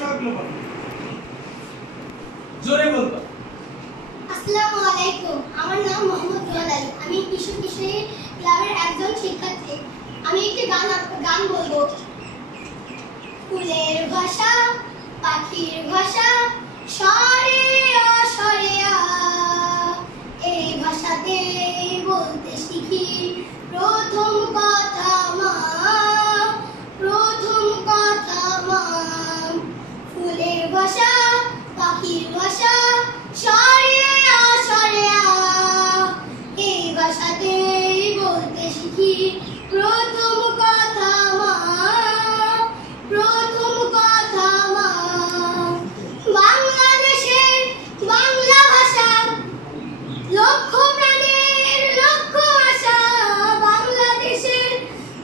সমস্যাগুলো বলো, জোরে বলবা। আসসালামু আলাইকুম, আমার নাম মোহাম্মদ রুয়াদ আলী। আমি কিশোর কিশোরী ক্লাবের একজন শিক্ষার্থী। আমি একটি গান বলবো। ফুলের ভাষা, পাখির ভাষা, স্বরে অস্বরে এই ভাষাতে বলতে শিখি প্রথম কথা মা, প্রথম কথা মা। ফুলের ভাষা, পাখির ভাষা, স্বরে অস্বরে এই ভাষাতে বলতে শিখি প্রথম কথা মা, প্রথম কথা মা। বাংলাদেশের বাংলা ভাষা লক্ষ প্রাণের লক্ষ আশা। বাংলাদেশের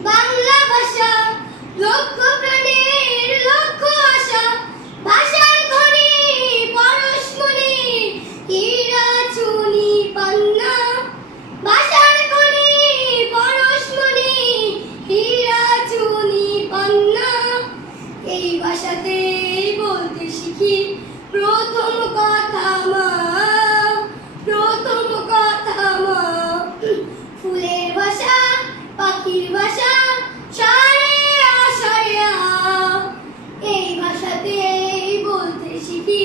বাংলা ভাষা লক্ষ প্রাণের লক্ষ আশা। ভাষার খনি পরশমণি হীরা চুনি পান্না। ভাষার খনি পরশমণি হীরা চুনি পান্না এই ভাষাতে বলতে শিখি প্রথম কথা মা, প্রথম কথা মা। ফুলের ভাষা, পাখির ভাষা, স্বরে অস্বরে এই ভাষাতে বলতে শিখি